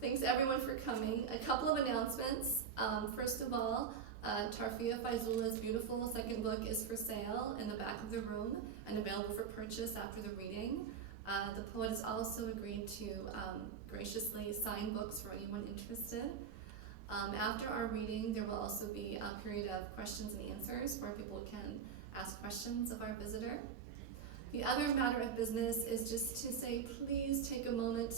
Thanks everyone for coming. A couple of announcements. First of all, Tarfia Faizullah's beautiful second book is for sale in the back of the room and available for purchase after the reading. The poet has also agreed to graciously sign books for anyone interested. After our reading, there will also be a period of questions and answers where people can ask questions of our visitor. The other matter of business is just to say, please take a moment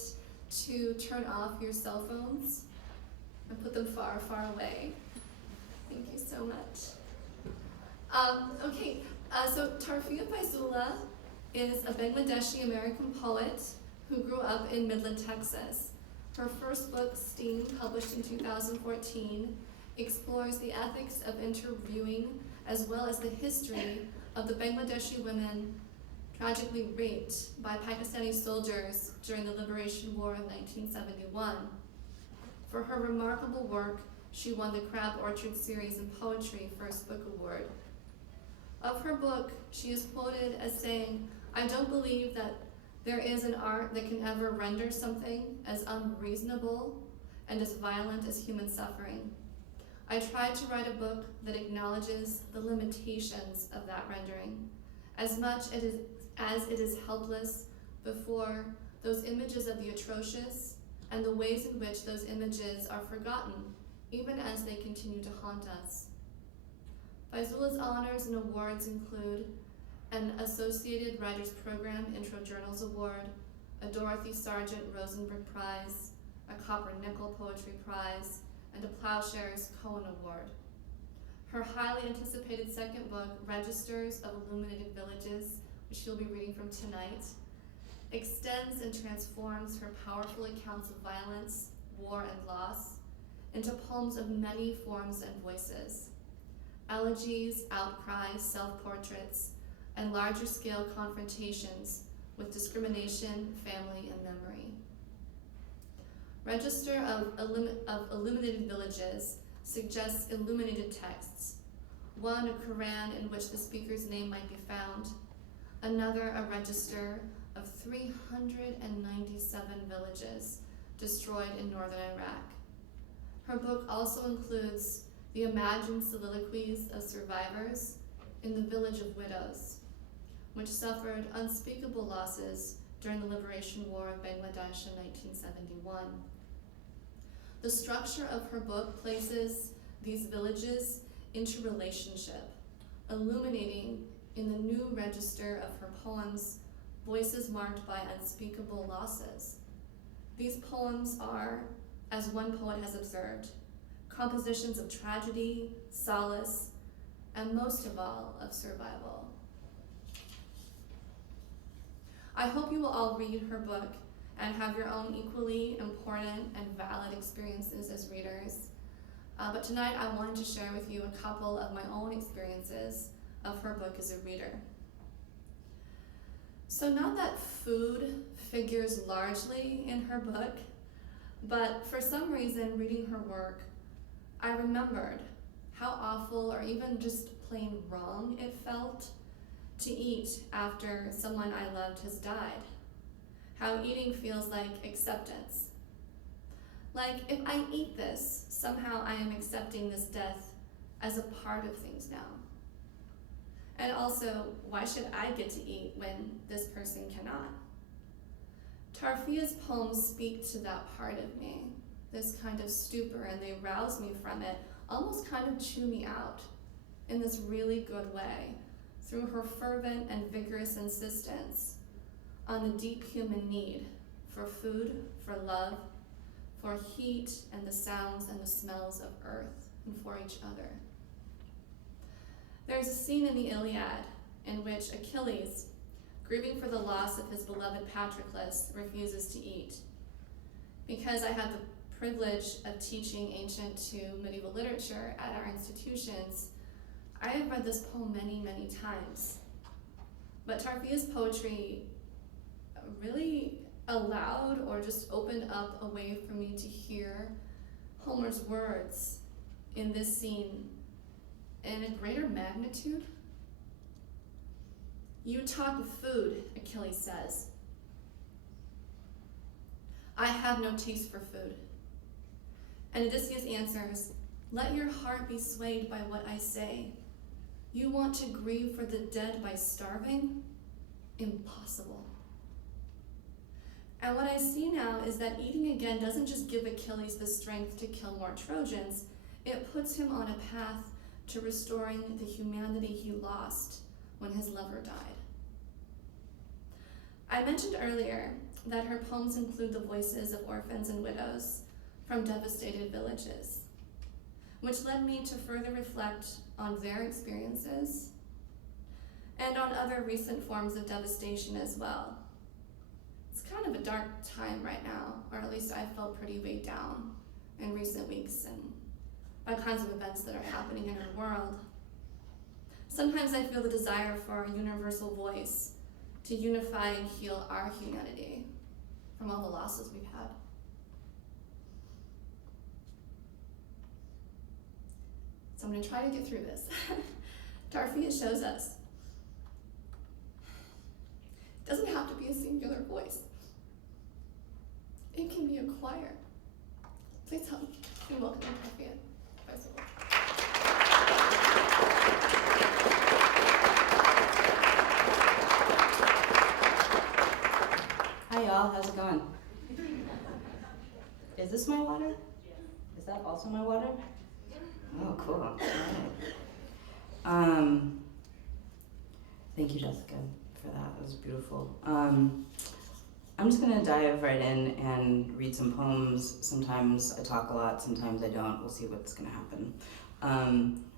to turn off your cell phones and put them far, far away. Thank you so much. So Tarfia Faizullah is a Bangladeshi American poet who grew up in Midland, Texas. Her first book, Steam, published in 2014, explores the ethics of interviewing as well as the history of the Bangladeshi women tragically raped by Pakistani soldiers during the Liberation War of 1971. For her remarkable work, she won the Crab Orchard Series in Poetry First Book Award. Of her book, she is quoted as saying, "I don't believe that there is an art that can ever render something as unreasonable and as violent as human suffering. I tried to write a book that acknowledges the limitations of that rendering, as much as it is helpless before those images of the atrocious and the ways in which those images are forgotten, even as they continue to haunt us." Faizullah's honors and awards include an Associated Writers Program Intro Journals Award, a Dorothy Sargent Rosenberg Prize, a Copper-Nickel Poetry Prize, and a Plowshares Cohen Award. Her highly anticipated second book, Registers of Illuminated Villages, which she'll be reading from tonight, extends and transforms her powerful accounts of violence, war, and loss into poems of many forms and voices. Elegies, outcries, self-portraits, and larger-scale confrontations with discrimination, family, and memory. Register of Illuminated Villages suggests illuminated texts, one a Quran in which the speaker's name might be found, another a register of 397 villages destroyed in northern Iraq. Her book also includes the imagined soliloquies of survivors in the village of widows, which suffered unspeakable losses during the Liberation War of Bangladesh in 1971. The structure of her book places these villages into relationship, illuminating in the new register of her poems voices marked by unspeakable losses. These poems are, as one poet has observed, compositions of tragedy, solace, and most of all, of survival. I hope you will all read her book and have your own equally important and valid experiences as readers. But tonight I wanted to share with you a couple of my own experiences of her book as a reader. So not that food figures largely in her book, but for some reason reading her work, I remembered how awful or even just plain wrong it felt to eat after someone I loved has died. How eating feels like acceptance. Like, if I eat this, somehow I am accepting this death as a part of things now. And also, why should I get to eat when this person cannot? Tarfia's poems speak to that part of me, this kind of stupor, and they rouse me from it, almost kind of chew me out in this really good way, through her fervent and vigorous insistence on the deep human need for food, for love, for heat and the sounds and the smells of earth, and for each other. There's a scene in the Iliad in which Achilles, grieving for the loss of his beloved Patroclus, refuses to eat. Because I had the privilege of teaching ancient to medieval literature at our institutions, I have read this poem many, many times. But Tarfia's poetry really allowed or just opened up a way for me to hear Homer's words in this scene in a greater magnitude. "You talk of food," Achilles says. "I have no taste for food. And Odysseus answers, "Let your heart be swayed by what I say. You want to grieve for the dead by starving? Impossible." And what I see now is that eating again doesn't just give Achilles the strength to kill more Trojans, it puts him on a path to restoring the humanity he lost when his lover died. I mentioned earlier that her poems include the voices of orphans and widows from devastated villages, which led me to further reflect on their experiences and on other recent forms of devastation as well. It's kind of a dark time right now, or at least I felt pretty weighed down in recent weeks and by kinds of events that are happening in our world. Sometimes I feel the desire for a universal voice to unify and heal our humanity from all the losses we've had. So I'm going to try to get through this. Tarfia shows us it doesn't have to be a singular voice. It can be a choir. Please help me and welcome Tarfia. Faizullah. Hi y'all, how's it going? Is this my water? Is that also my water? Oh, cool. All right. Thank you, Jessica, for that. It was beautiful. I'm just gonna dive right in and read some poems. Sometimes I talk a lot, sometimes I don't. We'll see what's gonna happen.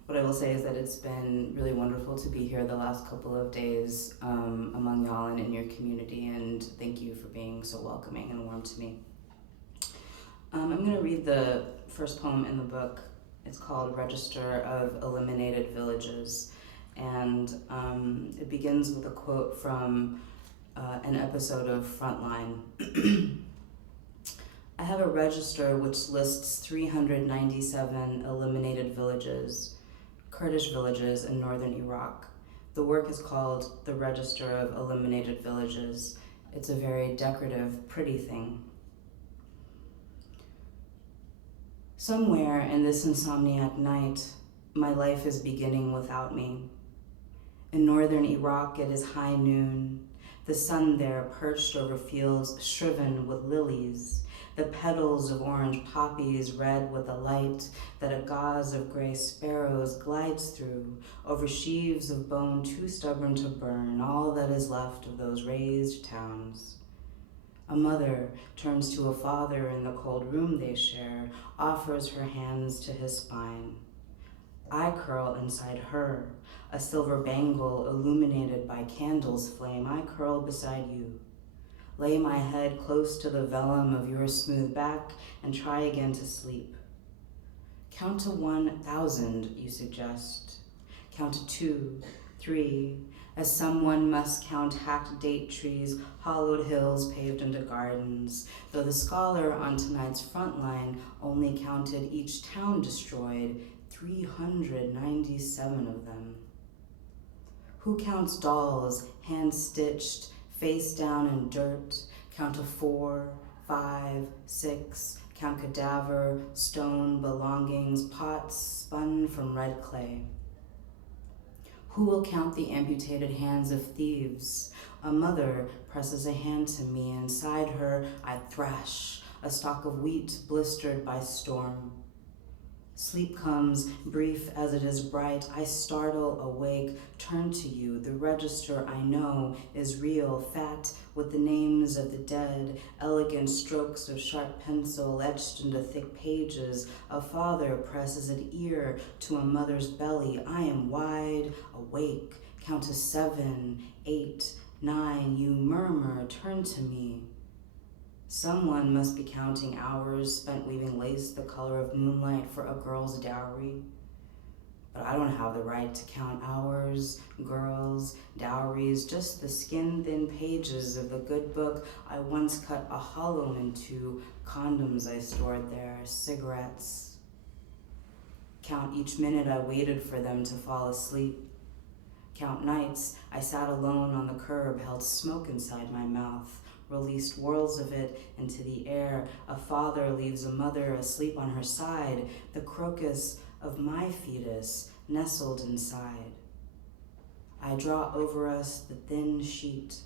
What I will say is that it's been really wonderful to be here the last couple of days among y'all and in your community, and thank you for being so welcoming and warm to me. I'm gonna read the first poem in the book. It's called Register of Illuminated Villages, and it begins with a quote from an episode of Frontline. I have a register which lists 397 illuminated villages, Kurdish villages in northern Iraq. The work is called the Register of Illuminated Villages. It's a very decorative, pretty thing. Somewhere in this insomniac night, my life is beginning without me. In northern Iraq, it is high noon. The sun there perched over fields shriven with lilies, the petals of orange poppies red with the light that a gauze of gray sparrows glides through, over sheaves of bone too stubborn to burn, all that is left of those razed towns. A mother turns to a father in the cold room they share, offers her hands to his spine. I curl inside her, a silver bangle illuminated by candles' flame. I curl beside you. Lay my head close to the vellum of your smooth back and try again to sleep. Count to 1,000, you suggest. Count to 2, 3, as someone must count hacked date trees, hollowed hills paved into gardens, though the scholar on tonight's Frontline only counted each town destroyed, 397 of them. Who counts dolls, hand-stitched, face down in dirt, count to 4, 5, 6, count cadaver, stone, belongings, pots spun from red clay? Who will count the amputated hands of thieves? A mother presses a hand to me. Inside her, I thrash, a stalk of wheat blistered by storm. Sleep comes, brief as it is bright. I startle, awake, turn to you. The register I know is real, fat with the names of the dead, elegant strokes of sharp pencil etched into thick pages. A father presses an ear to a mother's belly. I am wide awake. Count to 7, 8, 9. You murmur, turn to me. Someone must be counting hours spent weaving lace the color of moonlight for a girl's dowry. But I don't have the right to count hours, girls, dowries, just the skin-thin pages of the good book I once cut a hollow into, condoms I stored there, cigarettes. Count each minute I waited for them to fall asleep. Count nights I sat alone on the curb, held smoke inside my mouth, released whirls of it into the air. A father leaves a mother asleep on her side, the crocus of my fetus nestled inside. I draw over us the thin sheet.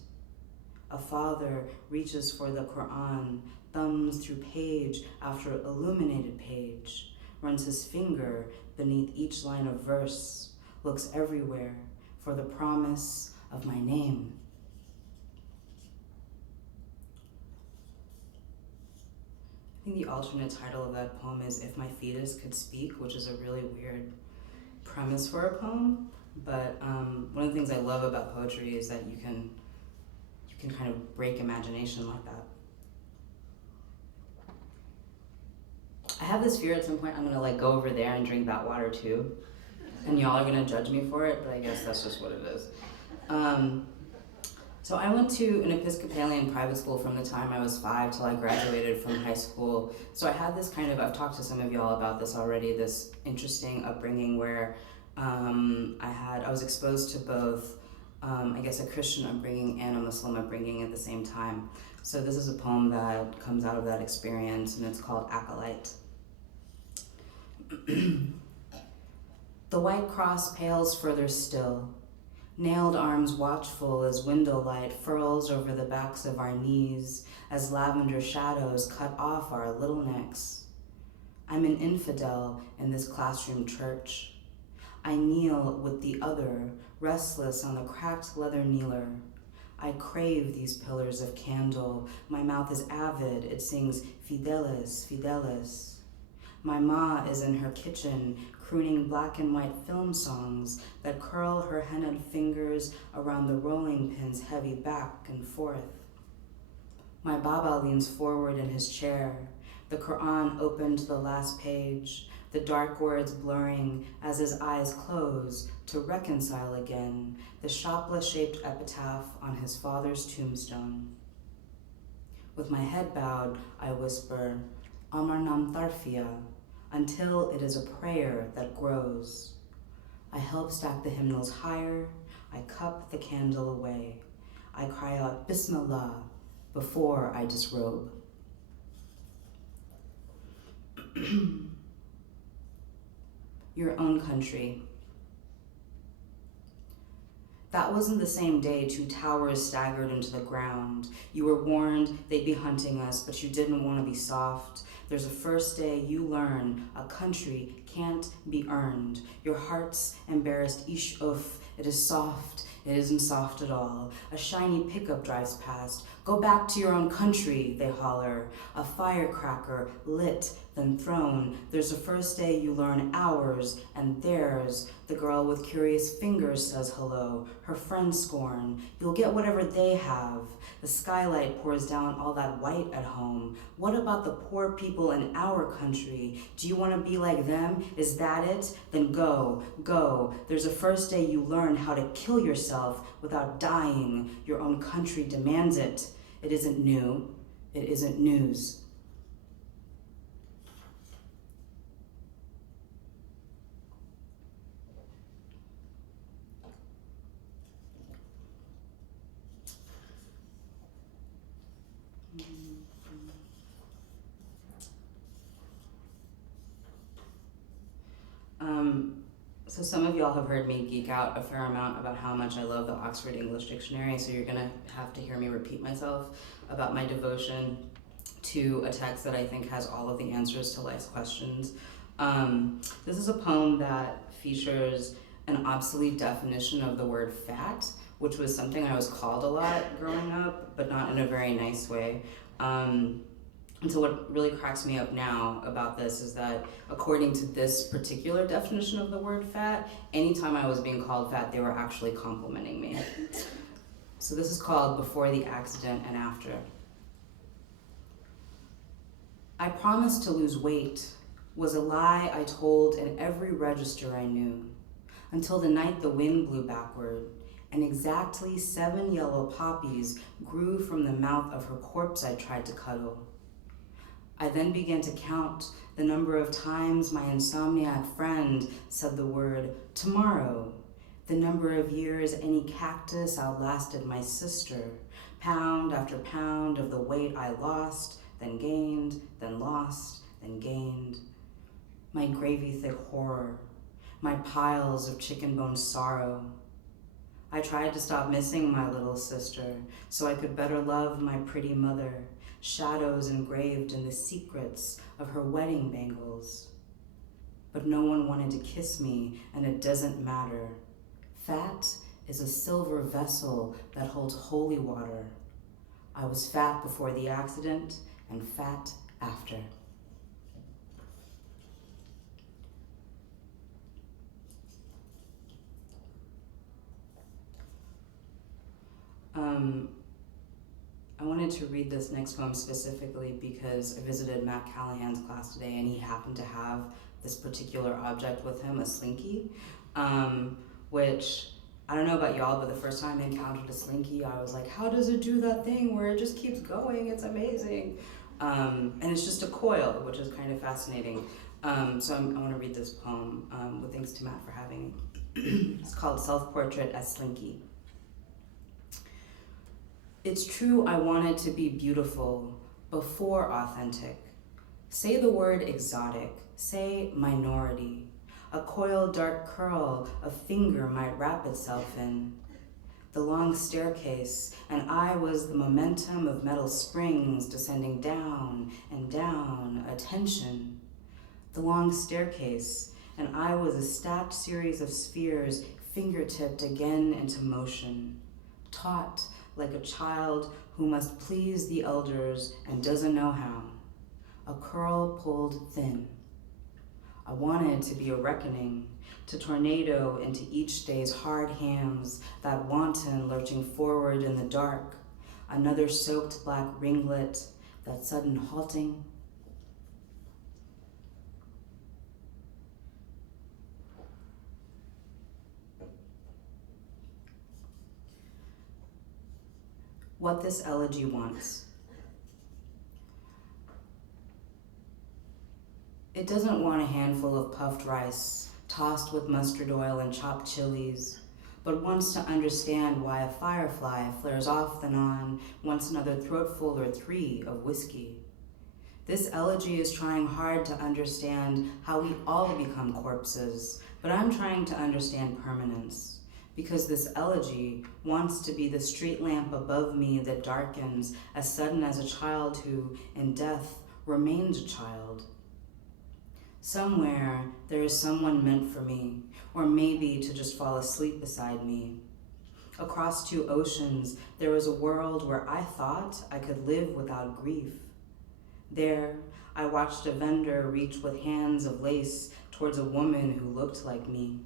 A father reaches for the Quran, thumbs through page after illuminated page, runs his finger beneath each line of verse, looks everywhere for the promise of my name. I think the alternate title of that poem is If My Fetus Could Speak, which is a really weird premise for a poem, but one of the things I love about poetry is that you can kind of break imagination like that. I have this fear at some point I'm gonna like go over there and drink that water too, and y'all are gonna judge me for it, but I guess that's just what it is. So I went to an Episcopalian private school from the time I was 5 till I graduated from high school. So I had this kind of, I've talked to some of y'all about this already, this interesting upbringing where I was exposed to both, I guess, a Christian upbringing and a Muslim upbringing at the same time. So this is a poem that comes out of that experience, and it's called Acolyte. The white cross pales further still, nailed arms watchful as window light furls over the backs of our knees as lavender shadows cut off our little necks. I'm an infidel in this classroom church. I kneel with the other, restless on the cracked leather kneeler. I crave these pillars of candle. My mouth is avid. It sings Fidelis, Fidelis. My ma is in her kitchen, crooning black and white film songs that curl her hennaed fingers around the rolling pin's heavy back and forth. My baba leans forward in his chair, the Quran open to the last page, the dark words blurring as his eyes close to reconcile again the shapla-shaped epitaph on his father's tombstone. With my head bowed, I whisper, Amar Nam Tarfia, until it is a prayer that grows. I help stack the hymnals higher, I cup the candle away. I cry out Bismillah before I disrobe. Your own country. That wasn't the same day 2 towers staggered into the ground. You were warned they'd be hunting us, but you didn't want to be soft. There's a first day you learn a country can't be earned. Your heart's embarrassed ish oof, it is soft, it isn't soft at all. A shiny pickup drives past. Go back to your own country, they holler. A firecracker lit, then thrown. There's a first day you learn ours and theirs. The girl with curious fingers says hello. Her friends scorn. You'll get whatever they have. The skylight pours down all that white at home. What about the poor people in our country? Do you want to be like them? Is that it? Then go, go. There's a first day you learn how to kill yourself without dying. Your own country demands it. It isn't new. It isn't news. So some of y'all have heard me geek out a fair amount about how much I love the Oxford English Dictionary, so you're gonna have to hear me repeat myself about my devotion to a text that I think has all of the answers to life's questions. This is a poem that features an obsolete definition of the word fat, which was something I was called a lot growing up, but not in a very nice way. And so what really cracks me up now about this is that according to this particular definition of the word fat, anytime I was being called fat, they were actually complimenting me. So this is called Before the Accident and After. I promised to lose weight was a lie I told in every register I knew, until the night the wind blew backward, and exactly 7 yellow poppies grew from the mouth of her corpse I tried to cuddle. I then began to count the number of times my insomniac friend said the word tomorrow, the number of years any cactus outlasted my sister, pound after pound of the weight I lost, then gained, then lost, then gained. My gravy-thick horror, my piles of chicken bone sorrow. I tried to stop missing my little sister so I could better love my pretty mother, shadows engraved in the secrets of her wedding bangles. But no one wanted to kiss me, and it doesn't matter. Fat is a silver vessel that holds holy water. I was fat before the accident and fat after. I wanted to read this next poem specifically because I visited Matt Callahan's class today and he happened to have this particular object with him, a Slinky, which I don't know about y'all, but the first time I encountered a Slinky, I was like, how does it do that thing where it just keeps going? It's amazing. And it's just a coil, which is kind of fascinating. So I want to read this poem with thanks to Matt for having it. It's called Self-Portrait as Slinky. It's true I wanted to be beautiful before authentic. Say the word exotic, say minority. A coiled dark curl a finger might wrap itself in. The long staircase, and I was the momentum of metal springs descending down and down, attention. The long staircase, and I was a stacked series of spheres fingertipped again into motion, taught like a child who must please the elders and doesn't know how. A curl pulled thin. I wanted to be a reckoning, to tornado into each day's hard hams, that wanton lurching forward in the dark, another soaked black ringlet, that sudden halting. What this elegy wants. It doesn't want a handful of puffed rice, tossed with mustard oil and chopped chilies, but wants to understand why a firefly flares off then on, wants another throatful or three of whiskey. This elegy is trying hard to understand how we all become corpses, but I'm trying to understand permanence. Because this elegy wants to be the street lamp above me that darkens as sudden as a child who, in death, remains a child. Somewhere, there is someone meant for me, or maybe to just fall asleep beside me. Across two oceans, there was a world where I thought I could live without grief. There, I watched a vendor reach with hands of lace towards a woman who looked like me.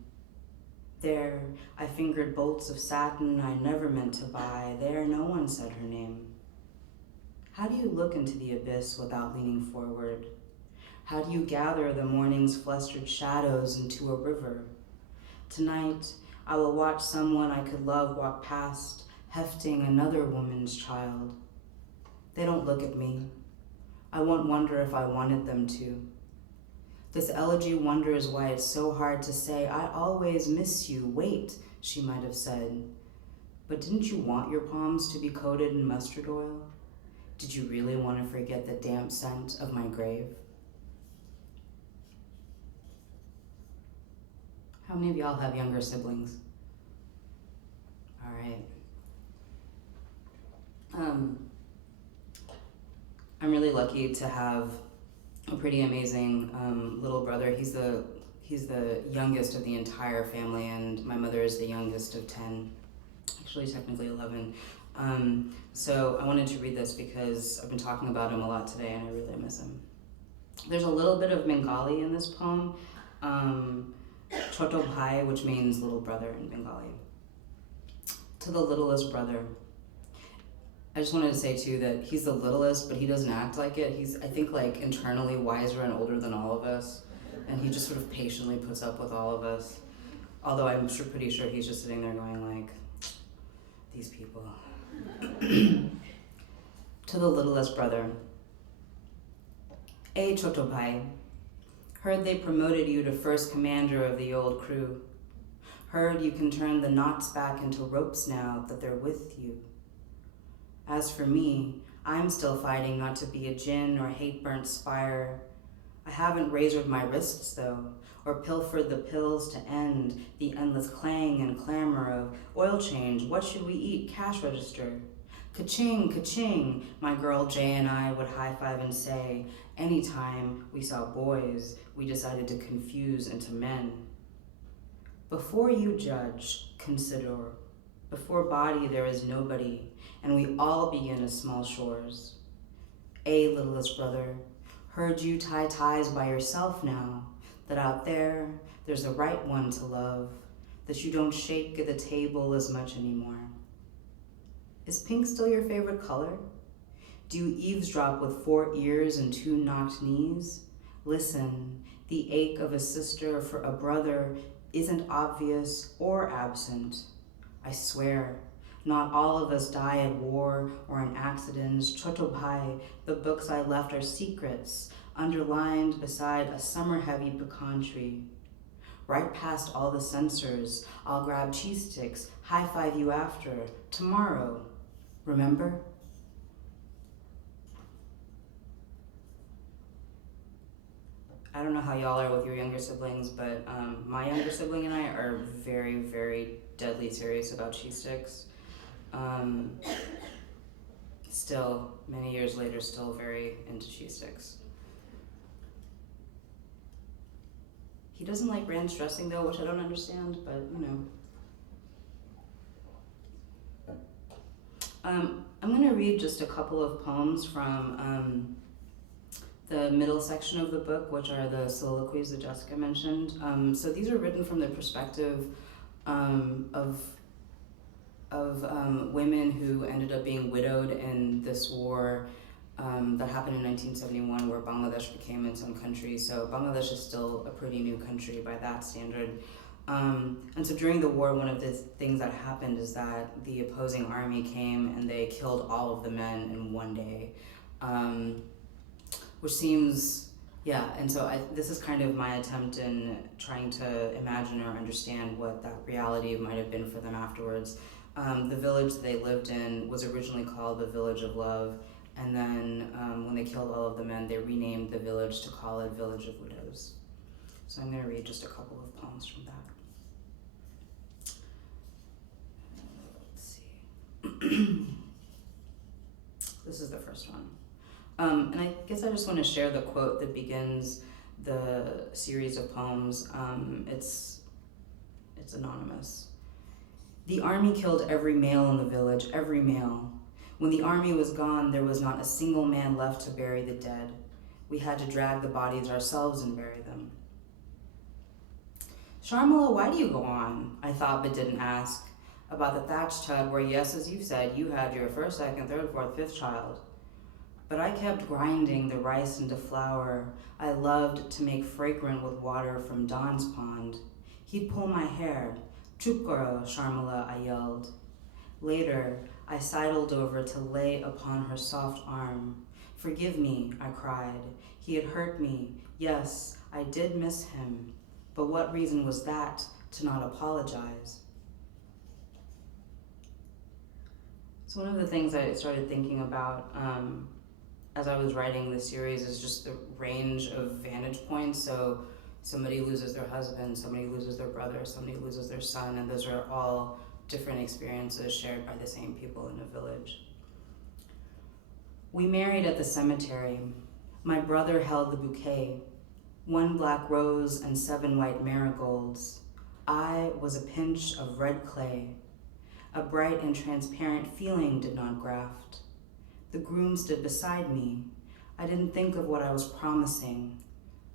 There, I fingered bolts of satin I never meant to buy. There, no one said her name. How do you look into the abyss without leaning forward? How do you gather the morning's flustered shadows into a river? Tonight, I will watch someone I could love walk past, hefting another woman's child. They don't look at me. I won't wonder if I wanted them to. This elegy wonders why it's so hard to say, I always miss you, wait, she might have said. But didn't you want your palms to be coated in mustard oil? Did you really want to forget the damp scent of my grave? How many of y'all have younger siblings? All right. I'm really lucky to have a pretty amazing little brother. He's the youngest of the entire family, and my mother is the youngest of 10, actually technically 11. So I wanted to read this because I've been talking about him a lot today and I really miss him. There's a little bit of Bengali in this poem, Choto Bhai, which means little brother in Bengali. To the littlest brother. I just wanted to say too that he's the littlest, but he doesn't act like it. He's, I think, like internally wiser and older than all of us. And he just sort of patiently puts up with all of us. Although I'm pretty sure he's just sitting there going like, these people. To the littlest brother. Hey, Choto Bhai. Heard they promoted you to first commander of the old crew. Heard you can turn the knots back into ropes now that they're with you. As for me, I'm still fighting not to be a djinn or hate-burnt spire. I haven't razored my wrists, though, or pilfered the pills to end the endless clang and clamor of oil change, what should we eat, cash register. Ka-ching, ka-ching, my girl Jay and I would high-five and say, anytime we saw boys, we decided to confuse into men. Before you judge, consider. Before body there is nobody, and we all begin as small shores. Littlest brother, heard you tie ties by yourself now, that out there's a right one to love, that you don't shake at the table as much anymore. Is pink still your favorite color? Do you eavesdrop with 4 ears and 2 knocked knees? Listen, the ache of a sister for a brother isn't obvious or absent. I swear, not all of us die at war or in accidents. Chotopai, the books I left are secrets, underlined beside a summer-heavy pecan tree. Right past all the censors, I'll grab cheese sticks, high-five you after, tomorrow. Remember? I don't know how y'all are with your younger siblings, but my younger sibling and I are very, very deadly serious about cheese sticks. Still, many years later, still very into cheese sticks. He doesn't like ranch dressing though, which I don't understand, but you know. I'm gonna read just a couple of poems from the middle section of the book, which are the soliloquies that Jessica mentioned. So these are written from the perspective of women who ended up being widowed in this war that happened in 1971, where Bangladesh became its own country. So Bangladesh is still a pretty new country by that standard. And so during the war, one of the things that happened is that the opposing army came and they killed all of the men in one day, which seems, yeah, and so this is kind of my attempt in trying to imagine or understand what that reality might have been for them afterwards. The village they lived in was originally called the Village of Love, and then when they killed all of the men, they renamed the village to call it Village of Widows. So I'm going to read just a couple of poems from that. Let's see. This is the first one. And I guess I just want to share the quote that begins the series of poems. It's anonymous. The army killed every male in the village, every male. When the army was gone, there was not a single man left to bury the dead. We had to drag the bodies ourselves and bury them. Sharmila, why do you go on? I thought but didn't ask. About the thatched hut where, yes, as you said, you had your first, second, third, fourth, fifth child. But I kept grinding the rice into flour I loved to make fragrant with water from Don's pond. He'd pull my hair. Chup girl, Sharmila, I yelled. Later, I sidled over to lay upon her soft arm. Forgive me, I cried. He had hurt me. Yes, I did miss him. But what reason was that to not apologize? So one of the things I started thinking about as I was writing this series is just the range of vantage points. So somebody loses their husband, somebody loses their brother, somebody loses their son, and those are all different experiences shared by the same people in a village. We married at the cemetery. My brother held the bouquet, 1 black rose and 7 white marigolds. I was a pinch of red clay. A bright and transparent feeling did not graft. The groom stood beside me. I didn't think of what I was promising.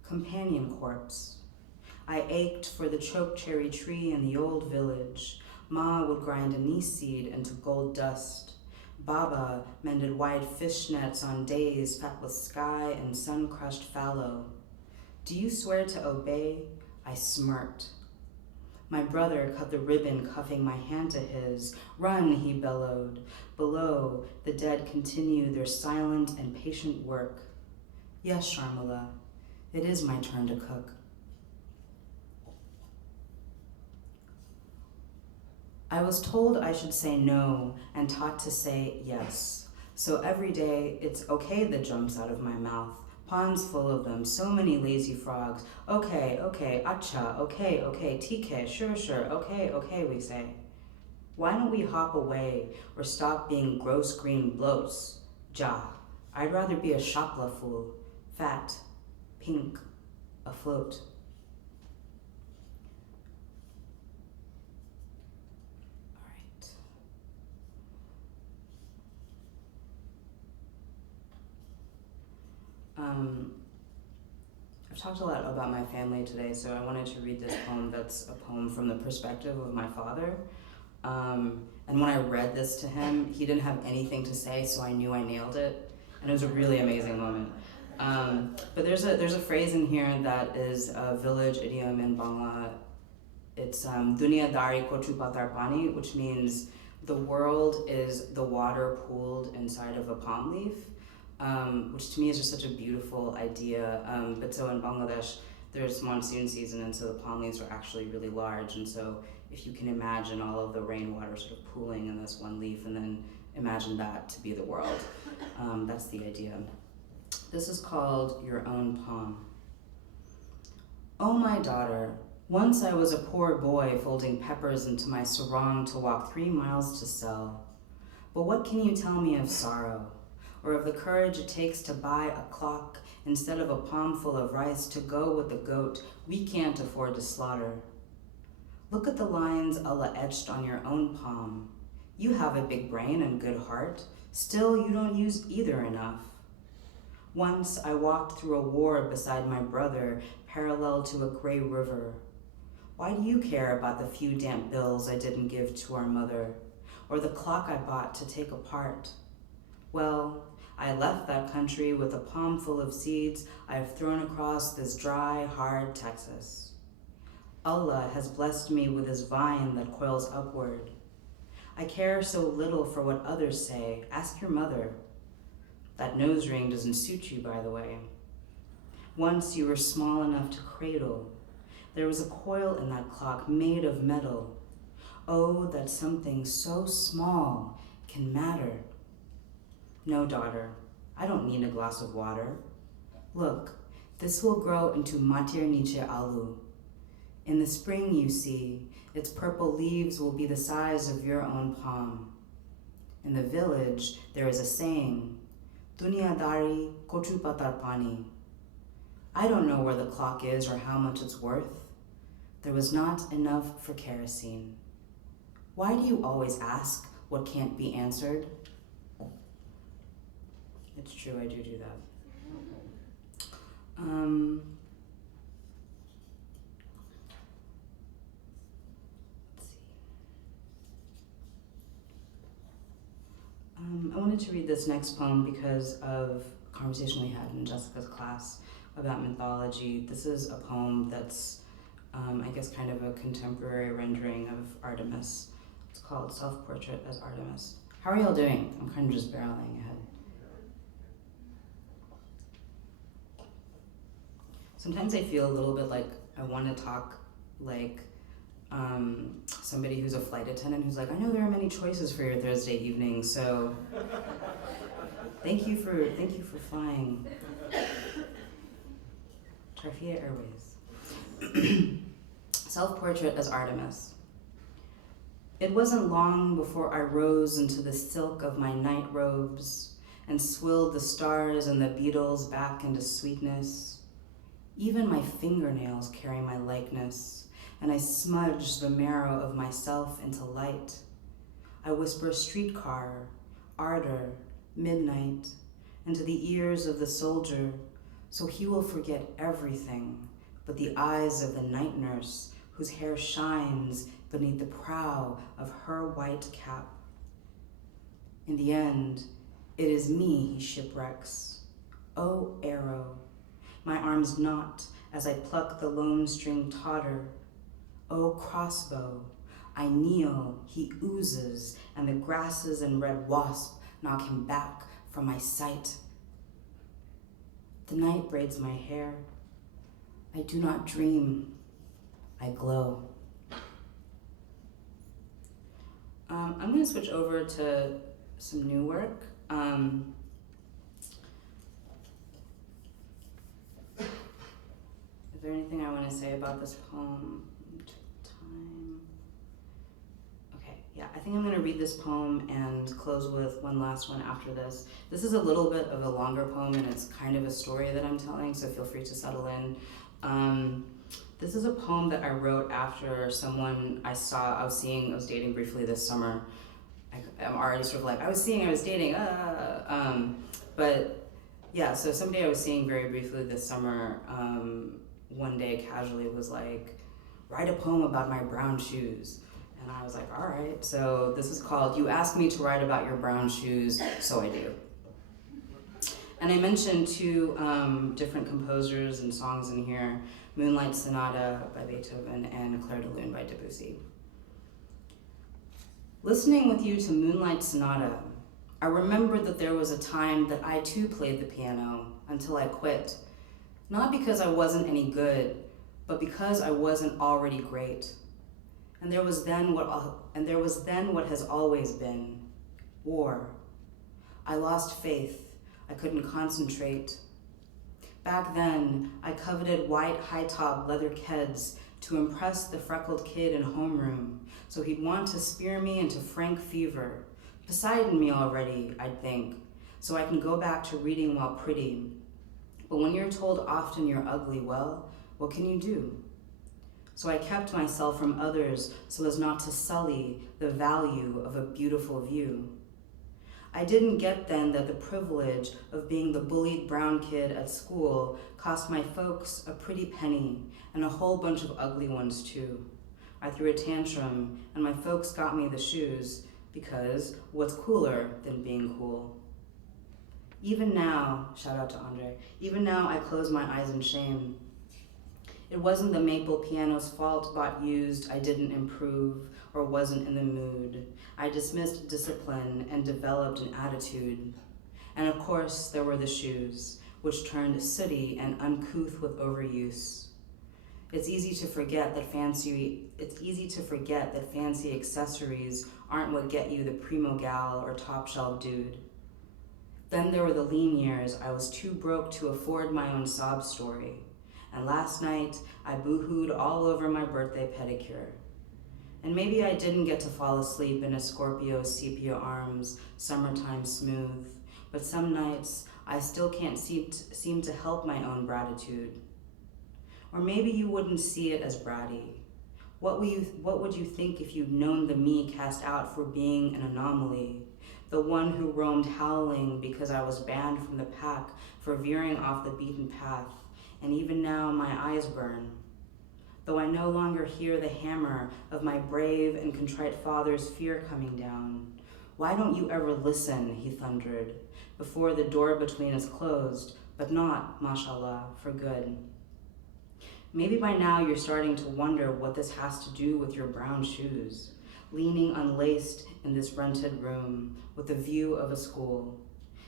Companion corpse. I ached for the choke cherry tree in the old village. Ma would grind anise seed into gold dust. Baba mended white fish nets on days fat with sky and sun-crushed fallow. Do you swear to obey? I smirked. My brother cut the ribbon cuffing my hand to his. Run, he bellowed. Below, the dead continue their silent and patient work. Yes, Sharmila, it is my turn to cook. I was told I should say no and taught to say yes. So every day, it's okay that jumps out of my mouth. Ponds full of them, so many lazy frogs. Okay, acha, okay, TK, sure, okay, we say. Why don't we hop away or stop being gross green bloats? Ja, I'd rather be a shapla fool, fat, pink, afloat. I've talked a lot about my family today, so I wanted to read this poem that's a poem from the perspective of my father. And when I read this to him, he didn't have anything to say, so I knew I nailed it. And it was a really amazing moment. But there's a phrase in here that is a village idiom in Bangla. It's Dunia dari kochu patar pani, which means the world is the water pooled inside of a palm leaf. Which to me is just such a beautiful idea. But so in Bangladesh, there's monsoon season, and so the palm leaves are actually really large. And so if you can imagine all of the rainwater sort of pooling in this one leaf, and then imagine that to be the world, that's the idea. This is called Your Own Palm. Oh, my daughter, once I was a poor boy folding peppers into my sarong to walk 3 miles to sell. But what can you tell me of sorrow? Or of the courage it takes to buy a clock instead of a palmful of rice to go with the goat we can't afford to slaughter. Look at the lines Allah etched on your own palm. You have a big brain and good heart, still you don't use either enough. Once I walked through a ward beside my brother, parallel to a gray river. Why do you care about the few damp bills I didn't give to our mother, or the clock I bought to take apart? Well, I left that country with a palm full of seeds I have thrown across this dry, hard Texas. Allah has blessed me with his vine that coils upward. I care so little for what others say. Ask your mother. That nose ring doesn't suit you, by the way. Once you were small enough to cradle. There was a coil in that clock made of metal. Oh, that something so small can matter. No, daughter, I don't need a glass of water. Look, this will grow into matir niche alu. In the spring, you see, its purple leaves will be the size of your own palm. In the village, there is a saying, Duniadari kochu patar pani. I don't know where the clock is or how much it's worth. There was not enough for kerosene. Why do you always ask what can't be answered? It's true, I do that. Let's see. I wanted to read this next poem because of a conversation we had in Jessica's class about mythology. This is a poem that's, I guess, kind of a contemporary rendering of Artemis. It's called Self-Portrait as Artemis. How are y'all doing? I'm kind of just barreling ahead. Sometimes I feel a little bit like I want to talk like somebody who's a flight attendant who's like, I know there are many choices for your Thursday evening, so thank you for flying Tarfia Airways. Self-Portrait as Artemis. It wasn't long before I rose into the silk of my night robes and swilled the stars and the beetles back into sweetness. Even my fingernails carry my likeness, and I smudge the marrow of myself into light. I whisper streetcar, ardor, midnight, into the ears of the soldier, so he will forget everything but the eyes of the night nurse whose hair shines beneath the prow of her white cap. In the end, it is me he shipwrecks. Oh, arrow, my arms knot as I pluck the lone string totter. Oh, crossbow, I kneel, he oozes, and the grasses and red wasp knock him back from my sight. The night braids my hair. I do not dream, I glow. I'm gonna switch over to some new work. Is there anything I want to say about this poem? Time. Okay, yeah, I think I'm going to read this poem and close with one last one after this. This is a little bit of a longer poem, and it's kind of a story that I'm telling, so feel free to settle in. This is a poem that I wrote after someone I was dating briefly this summer. I'm already sort of like, I was dating, but yeah, so somebody I was seeing very briefly this summer, one day casually was like, write a poem about my brown shoes. And I was like, all right. So this is called, You Asked Me to Write About Your Brown Shoes, So I Do. And I mentioned two different composers and songs in here, Moonlight Sonata by Beethoven and Clair de Lune by Debussy. Listening with you to Moonlight Sonata, I remembered that there was a time that I too played the piano until I quit. Not because I wasn't any good, but because I wasn't already great. And there was then what has always been, war. I lost faith. I couldn't concentrate. Back then, I coveted white high-top leather keds to impress the freckled kid in homeroom, so he'd want to spear me into frank fever. Poseidon me already, I'd think, so I can go back to reading while pretty. But when you're told often you're ugly, well, what can you do? So I kept myself from others so as not to sully the value of a beautiful view. I didn't get then that the privilege of being the bullied brown kid at school cost my folks a pretty penny and a whole bunch of ugly ones too. I threw a tantrum and my folks got me the shoes because what's cooler than being cool? Even now, shout out to Andre, even now I close my eyes in shame. It wasn't the maple piano's fault, bought used, I didn't improve or wasn't in the mood. I dismissed discipline and developed an attitude. And of course, there were the shoes, which turned sooty and uncouth with overuse. It's easy to forget that fancy accessories aren't what get you the primo gal or top shelf dude. Then there were the lean years I was too broke to afford my own sob story. And last night, I boo-hooed all over my birthday pedicure. And maybe I didn't get to fall asleep in a Scorpio's sepia arms, summertime smooth, but some nights I still can't seem to help my own gratitude. Or maybe you wouldn't see it as bratty. What would you think if you'd known the me cast out for being an anomaly? The one who roamed howling because I was banned from the pack for veering off the beaten path, and even now my eyes burn. Though I no longer hear the hammer of my brave and contrite father's fear coming down. Why don't you ever listen, he thundered, before the door between us closed, but not, mashallah, for good. Maybe by now you're starting to wonder what this has to do with your brown shoes, leaning unlaced in this rented room with the view of a school.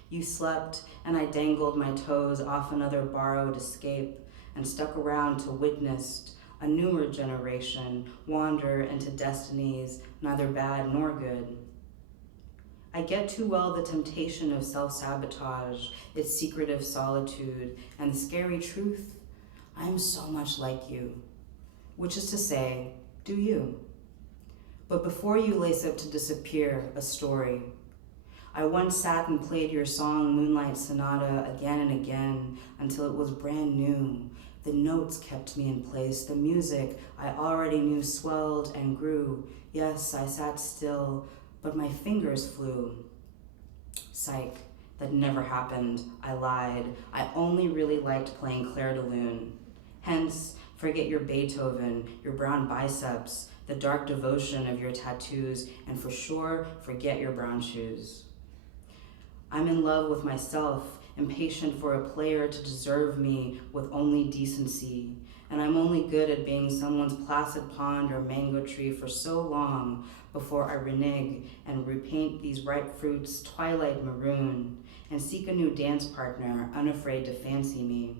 You slept, and I dangled my toes off another borrowed escape and stuck around to witness a newer generation wander into destinies neither bad nor good. I get too well the temptation of self-sabotage, its secretive solitude, and the scary truth, I am so much like you. Which is to say, do you? But before you lace up to disappear, a story. I once sat and played your song Moonlight Sonata again and again until it was brand new. The notes kept me in place. The music I already knew swelled and grew. Yes, I sat still, but my fingers flew. Psych, that never happened. I lied. I only really liked playing Clair de Lune. Hence, forget your Beethoven, your brown biceps, the dark devotion of your tattoos, and for sure, forget your brown shoes. I'm in love with myself, impatient for a player to deserve me with only decency, and I'm only good at being someone's placid pond or mango tree for so long before I renege and repaint these ripe fruits twilight maroon and seek a new dance partner unafraid to fancy me.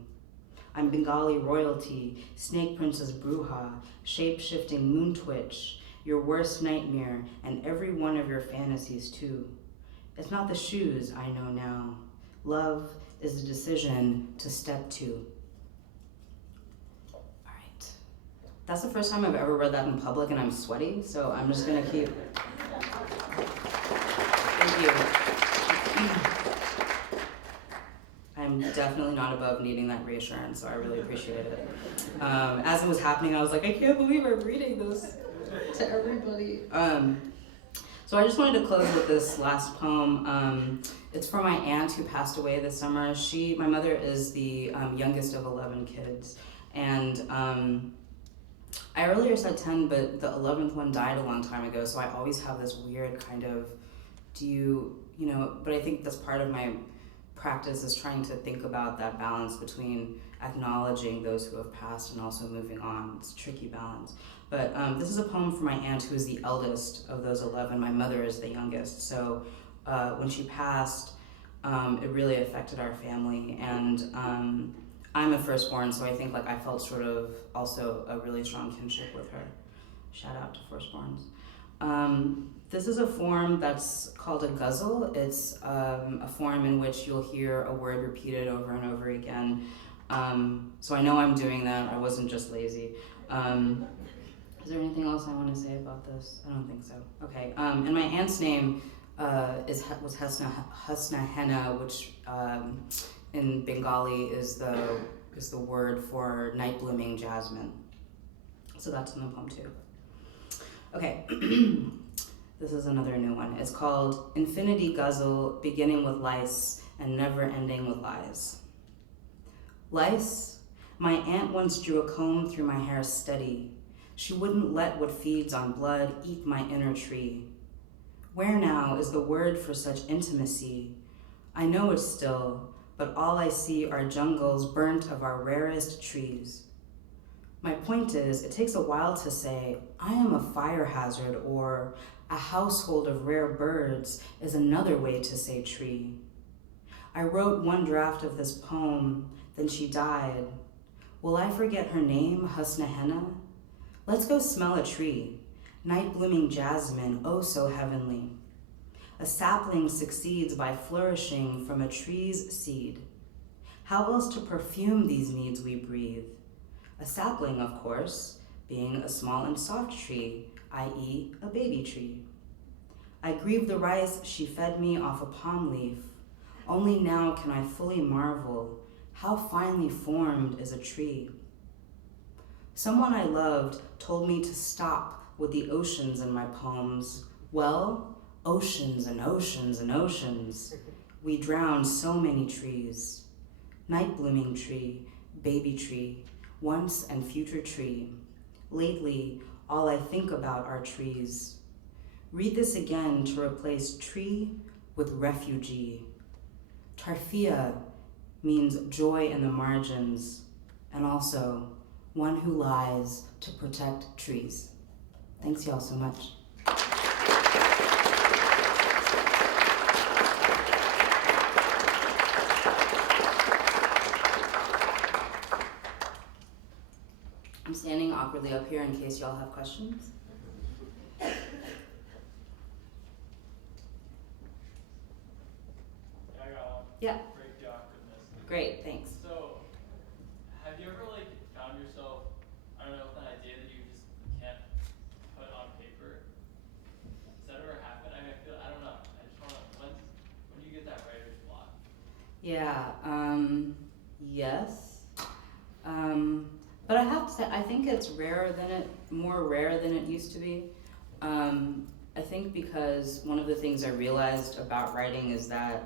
I'm Bengali royalty, snake princess Bruja, shape-shifting moon twitch, your worst nightmare, and every one of your fantasies too. It's not the shoes I know now. Love is the decision to step to. All right. That's the first time I've ever read that in public and I'm sweaty, so I'm just gonna keep. Thank you. I'm definitely not above needing that reassurance, so I really appreciate it. As it was happening, I was like, I can't believe I'm reading this to everybody. So I just wanted to close with this last poem. It's for my aunt who passed away this summer. My mother is the youngest of 11 kids, and I earlier said 10, but the 11th one died a long time ago, so I always have this weird kind of, but I think that's part of my practice is trying to think about that balance between acknowledging those who have passed and also moving on. It's a tricky balance. But this is a poem for my aunt who is the eldest of those 11. My mother is the youngest. So when she passed, it really affected our family. And I'm a firstborn, so I think I felt sort of also a really strong kinship with her. Shout out to firstborns. This is a form that's called a ghazal. It's a form in which you'll hear a word repeated over and over again. So I know I'm doing that. I wasn't just lazy. Is there anything else I want to say about this? I don't think so. Okay. And my aunt's name was Hasna Henna, which in Bengali is the word for night blooming jasmine. So that's in the poem too. Okay. This is another new one. It's called Infinity Ghazal, beginning with lice and never ending with lies. Lice? My aunt once drew a comb through my hair steady. She wouldn't let what feeds on blood eat my inner tree. Where now is the word for such intimacy? I know it's still, but all I see are jungles burnt of our rarest trees. My point is, it takes a while to say, I am a fire hazard, or a household of rare birds is another way to say tree. I wrote one draft of this poem, then she died. Will I forget her name, Hasna Henna? Let's go smell a tree, night blooming jasmine, oh so heavenly. A sapling succeeds by flourishing from a tree's seed. How else to perfume these needs we breathe? A sapling, of course, being a small and soft tree, i.e. a baby tree. I grieve the rice she fed me off a palm leaf. Only now can I fully marvel how finely formed is a tree. Someone I loved told me to stop with the oceans in my poems. Well, oceans and oceans and oceans. We drowned so many trees. Night blooming tree, baby tree, once and future tree. Lately, all I think about are trees. Read this again to replace tree with refugee. Tarfia means joy in the margins, and also one who lies to protect trees. Thanks y'all so much. I'm standing awkwardly up here in case y'all have questions. Yeah. Break the awkwardness. Great, thanks. So, have you ever found yourself, I don't know, with an idea that you just can't put on paper? Does that ever happen? I don't know. I just wanna, when do you get that writer's block? Yeah, yes. But I have to say, I think it's more rare than it used to be. I think because one of the things I realized about writing is that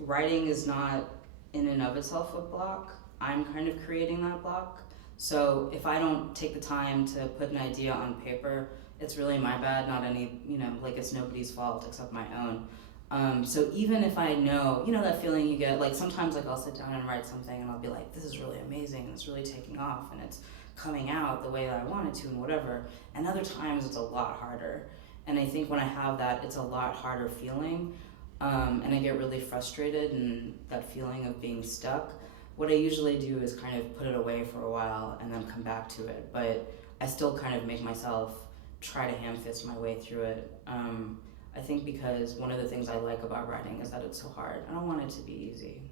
writing is not in and of itself a block. I'm kind of creating that block. So if I don't take the time to put an idea on paper, it's really my bad, not any, it's nobody's fault except my own. So even if I know, that feeling you get, sometimes I'll sit down and write something and I'll be like, this is really amazing and it's really taking off and it's coming out the way that I wanted to and whatever. And other times it's a lot harder. And I think when I have that, it's a lot harder feeling. And I get really frustrated and that feeling of being stuck. What I usually do is kind of put it away for a while and then come back to it. But I still kind of make myself try to ham-fist my way through it. I think because one of the things I like about writing is that it's so hard. I don't want it to be easy.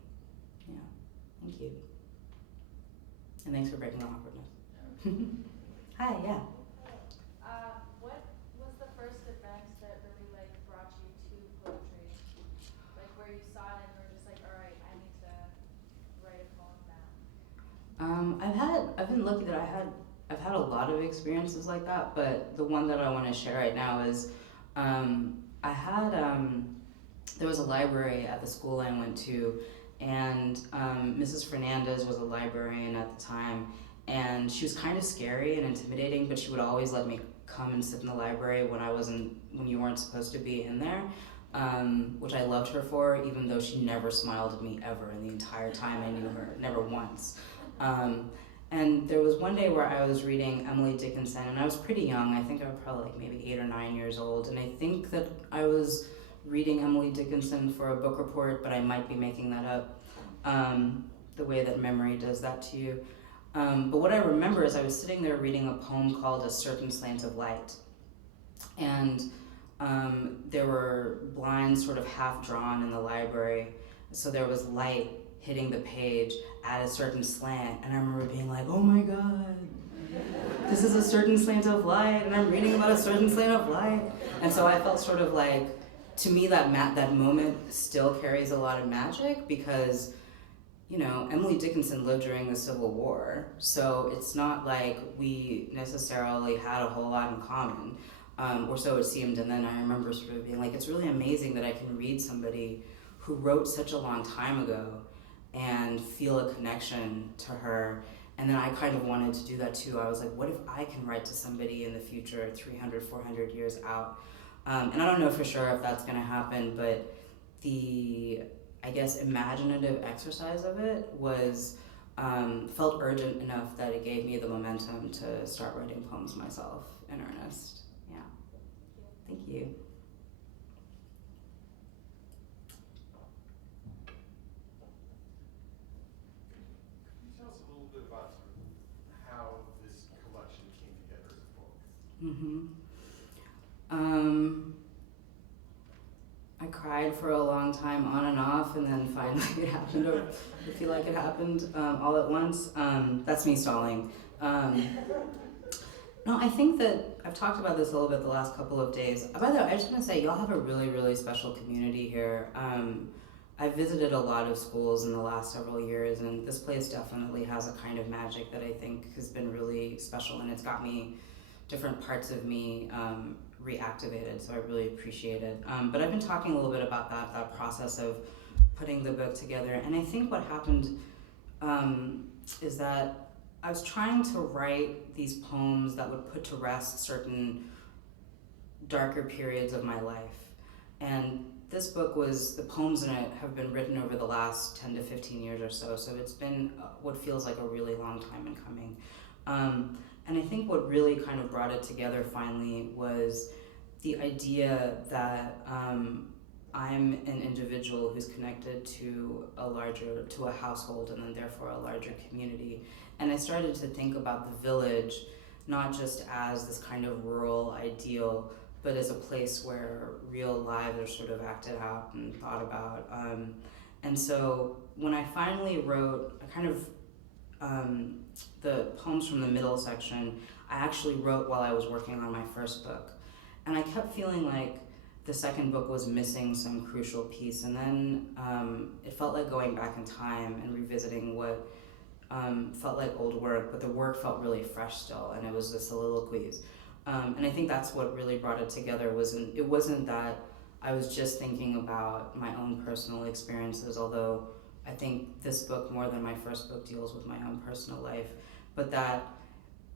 Yeah, thank you. And thanks for breaking the awkwardness. Hi, yeah. What was the first event that really like brought you to poetry? Like where you saw it and you were just like, all right, I need to write a poem now. I've been lucky that I've had a lot of experiences like that, but the one that I want to share right now is, there was a library at the school I went to, and Mrs. Fernandez was a librarian at the time, and she was kind of scary and intimidating, but she would always let me come and sit in the library when you weren't supposed to be in there, which I loved her for, even though she never smiled at me ever in the entire time I knew her, never once. And there was one day where I was reading Emily Dickinson, and I was pretty young. I think I was probably like maybe 8 or 9 years old, and I think that I was reading Emily Dickinson for a book report, but I might be making that up, the way that memory does that to you. But what I remember is I was sitting there reading a poem called A Certain Slant of Light, and there were blinds sort of half drawn in the library, so there was light hitting the page at a certain slant, and I remember being like, oh my god, this is a certain slant of light, and I'm reading about a certain slant of light. And so I felt sort of like, to me that moment still carries a lot of magic, because Emily Dickinson lived during the Civil War, so it's not like we necessarily had a whole lot in common, or so it seemed. And then I remember sort of being like, it's really amazing that I can read somebody who wrote such a long time ago and feel a connection to her. And then I kind of wanted to do that too. I was like, what if I can write to somebody in the future, 300, 400 years out? And I don't know for sure if that's gonna happen, but the, I guess, imaginative exercise of it was, felt urgent enough that it gave me the momentum to start writing poems myself in earnest. Yeah, thank you. I cried for a long time on and off, and then finally it happened, or I feel like it happened all at once. That's me stalling. No, I think that I've talked about this a little bit the last couple of days. By the way, I just want to say, y'all have a really, really special community here. I've visited a lot of schools in the last several years, and this place definitely has a kind of magic that I think has been really special, and it's got me, different parts of me, reactivated, so I really appreciate it. But I've been talking a little bit about that process of putting the book together, and I think what happened is that I was trying to write these poems that would put to rest certain darker periods of my life. And this book the poems in it have been written over the last 10 to 15 years or so it's been what feels like a really long time in coming. And I think what really kind of brought it together finally was the idea that I'm an individual who's connected to a household, and then therefore a larger community. And I started to think about the village not just as this kind of rural ideal, but as a place where real lives are sort of acted out and thought about. And so when I finally wrote, the poems from the middle section, I actually wrote while I was working on my first book. And I kept feeling like the second book was missing some crucial piece, and then it felt like going back in time and revisiting what felt like old work, but the work felt really fresh still, and it was the soliloquies. And I think that's what really brought it together. It wasn't that I was just thinking about my own personal experiences, although I think this book, more than my first book, deals with my own personal life, but that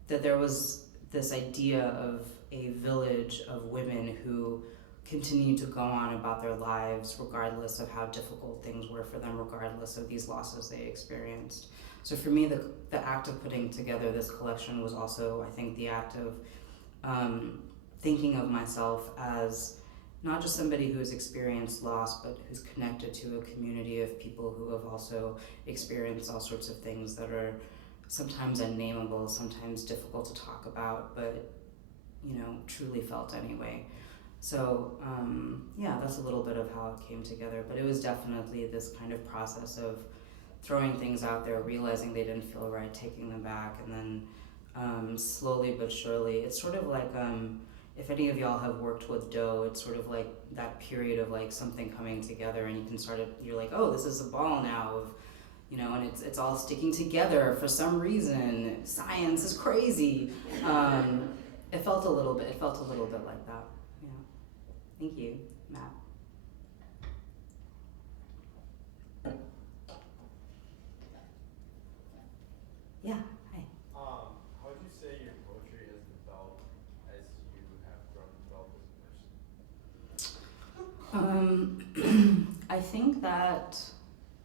there was this idea of a village of women who continue to go on about their lives regardless of how difficult things were for them, regardless of these losses they experienced. So for me, the act of putting together this collection was also, I think, the act of thinking of myself as not just somebody who's experienced loss, but who's connected to a community of people who have also experienced all sorts of things that are sometimes unnameable, sometimes difficult to talk about, but truly felt anyway. So yeah, that's a little bit of how it came together, but it was definitely this kind of process of throwing things out there, realizing they didn't feel right, taking them back, and then slowly but surely, it's sort of like, if any of y'all have worked with dough, it's sort of like that period of like something coming together, and you can start it, you're like, oh, this is a ball now of, and it's all sticking together for some reason. Science is crazy. It felt a little bit like that. Yeah. Thank you, Matt. Yeah. Hi. How would you say your poetry has developed as you have grown and developed as a person?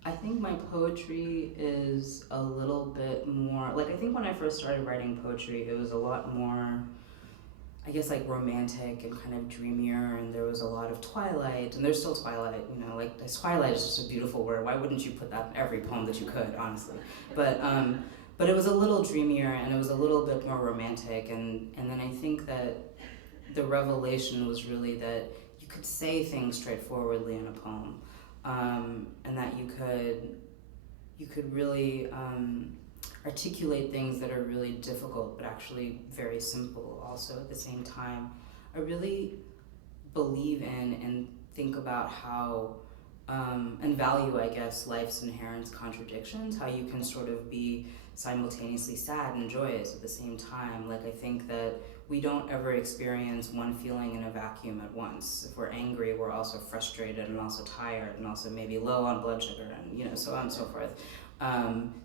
I think my poetry is a little bit more, like, I think when I first started writing poetry, it was a lot more, I guess, like romantic and kind of dreamier, and there was a lot of twilight, and there's still twilight, like twilight is just a beautiful word. Why wouldn't you put that in every poem that you could, honestly? But it was a little dreamier, and it was a little bit more romantic, and then I think that the revelation was really that you could say things straightforwardly in a poem, and that you could really articulate things that are really difficult but actually very simple also at the same time. I really believe in and think about how and value, I guess, life's inherent contradictions, how you can sort of be simultaneously sad and joyous at the same time. Like, I think that we don't ever experience one feeling in a vacuum at once. If we're angry, we're also frustrated and also tired and also maybe low on blood sugar and so on and so forth.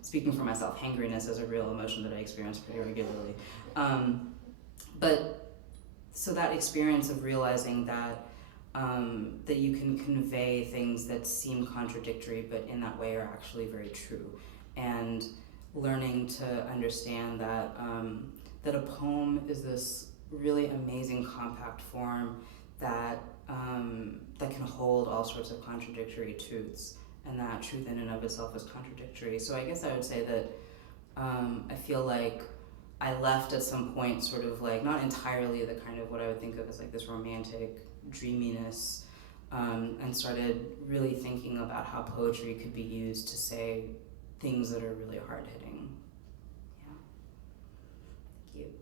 Speaking for myself, hangriness is a real emotion that I experience pretty regularly. But so that experience of realizing that that you can convey things that seem contradictory but in that way are actually very true, and learning to understand that that a poem is this really amazing compact form that can hold all sorts of contradictory truths, and that truth in and of itself is contradictory. So I guess I would say that I feel like I left at some point sort of like, not entirely the kind of what I would think of as like this romantic dreaminess, and started really thinking about how poetry could be used to say things that are really hard-hitting. Yeah. Thank you.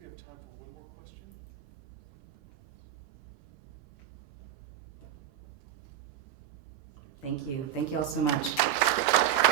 We have time for one more question. Thank you. Thank you all so much.